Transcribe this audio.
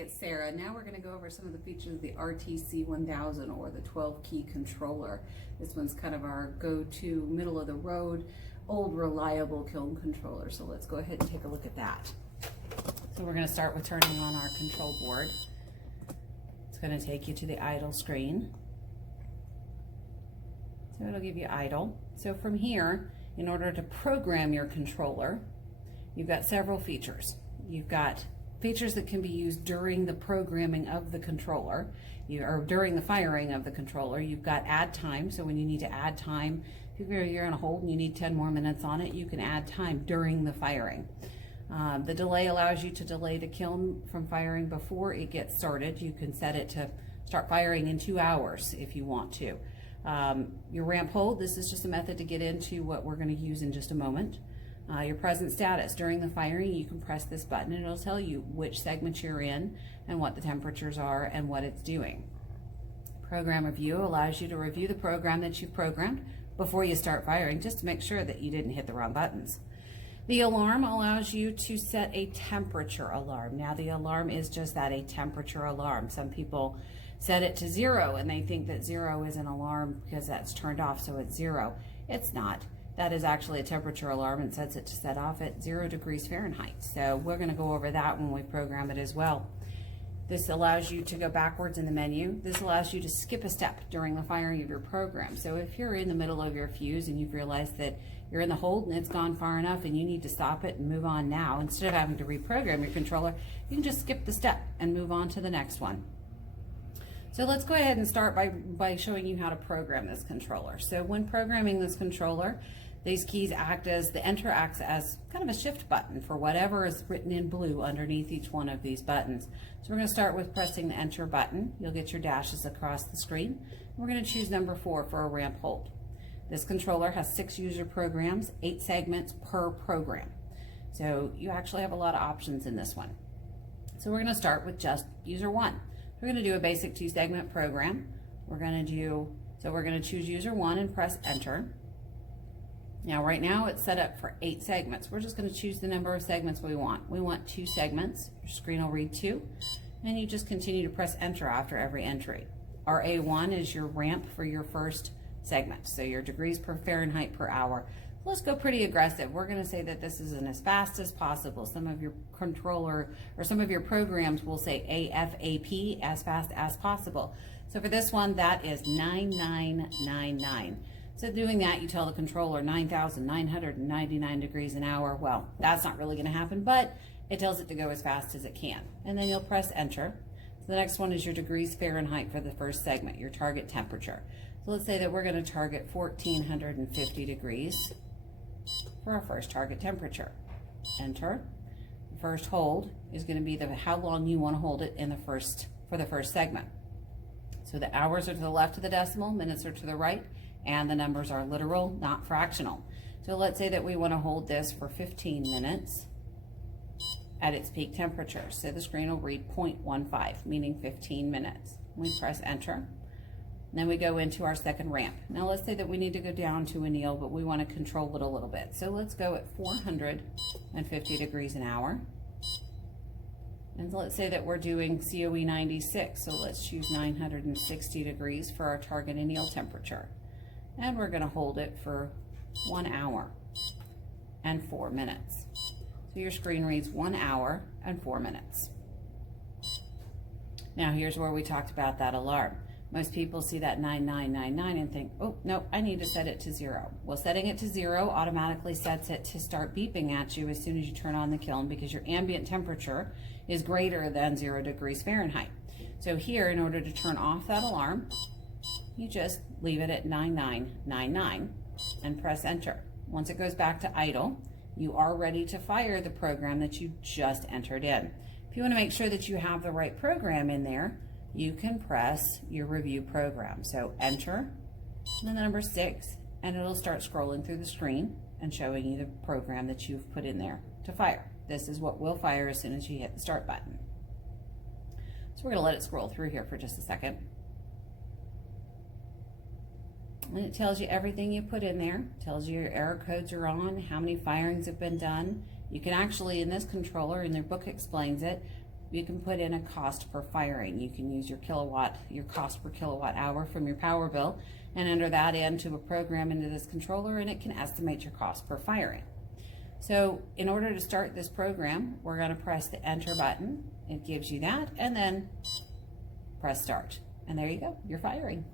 it's Sarah. Now we're going to go over some of the features of the RTC-1000 or the 12-key controller. This one's kind of our go-to, middle-of-the-road, old, reliable kiln controller. So let's go ahead and take a look at that. So we're going to start with turning on our control board. It's going to take you to the idle screen. So it'll give you idle. So from here, in order to program your controller, you've got several features. You've got features that can be used during the programming of the controller, or during the firing of the controller. You've got add time, so when you need to add time, if you're on a hold and you need 10 more minutes on it, you can add time during the firing. The delay allows you to delay the kiln from firing before it gets started. You can set it to start firing in 2 hours if you want to. Your ramp hold, this is just a method to get into what we're going to use in just a moment. Your present status. During the firing, you can press this button and it'll tell you which segment you're in and what the temperatures are and what it's doing. Program review allows you to review the program that you've programmed before you start firing, just to make sure that you didn't hit the wrong buttons. The alarm allows you to set a temperature alarm. Now the alarm is just that, a temperature alarm. Some people set it to 0 and they think that 0 is an alarm because that's turned off, so it's 0. It's not. That is actually a temperature alarm and sets it to set off at 0 degrees Fahrenheit. So we're going to go over that when we program it as well. This allows you to go backwards in the menu. This allows you to skip a step during the firing of your program. So if you're in the middle of your fuse and you've realized that you're in the hold and it's gone far enough and you need to stop it and move on now, instead of having to reprogram your controller, you can just skip the step and move on to the next one. So let's go ahead and start by showing you how to program this controller. So when programming this controller, these keys act as, the enter acts as kind of a shift button for whatever is written in blue underneath each one of these buttons. So we're going to start with pressing the enter button. You'll get your dashes across the screen. We're going to choose number 4 for a ramp hold. This controller has 6 user programs, 8 segments per program. So you actually have a lot of options in this one. So we're going to start with just user 1. We're going to do a basic 2-segment program. We're going to choose user 1 and press enter. Now right now it's set up for 8 segments. We're just going to choose the number of segments we want. We want 2 segments. Your screen will read 2, and you just continue to press enter after every entry. RA1 is your ramp for your first segment, so your degrees per Fahrenheit per hour. Let's go pretty aggressive. We're going to say that this is as fast as possible. Some of your controller or some of your programs will say AFAP, as fast as possible. So for this one, that is 9999. So doing that, you tell the controller 9,999 degrees an hour. Well, that's not really going to happen, but it tells it to go as fast as it can. And then you'll press enter. So the next one is your degrees Fahrenheit for the first segment, your target temperature. So let's say that we're going to target 1,450 degrees for our first target temperature. Enter. The first hold is going to be how long you want to hold it for the first segment. So the hours are to the left of the decimal, minutes are to the right, and the numbers are literal, not fractional. So let's say that we want to hold this for 15 minutes at its peak temperature. So the screen will read 0.15, meaning 15 minutes. We press enter. Then we go into our second ramp. Now let's say that we need to go down to a kneel, but we want to control it a little bit. So let's go at 450 degrees an hour. And let's say that we're doing COE 96, so let's choose 960 degrees for our target anneal temperature. And we're going to hold it for 1 hour and 4 minutes. So your screen reads 1 hour and 4 minutes. Now here's where we talked about that alarm. Most people see that 9999 and think, oh, no, I need to set it to 0. Well, setting it to 0 automatically sets it to start beeping at you as soon as you turn on the kiln, because your ambient temperature is greater than 0 degrees Fahrenheit. So here, in order to turn off that alarm, you just leave it at 9999 and press enter. Once it goes back to idle, you are ready to fire the program that you just entered in. If you want to make sure that you have the right program in there, you can press your review program. So enter, and then the number 6, and it'll start scrolling through the screen and showing you the program that you've put in there to fire. This is what will fire as soon as you hit the start button. So we're going to let it scroll through here for just a second. And it tells you everything you put in there. It tells you your error codes are on, how many firings have been done. You can actually, in this controller, and their book explains it, you can put in a cost per firing. You can use your cost per kilowatt hour from your power bill and enter that into a program into this controller, and it can estimate your cost per firing. So in order to start this program, we're going to press the enter button. It gives you that, and then press start. And there you go, you're firing.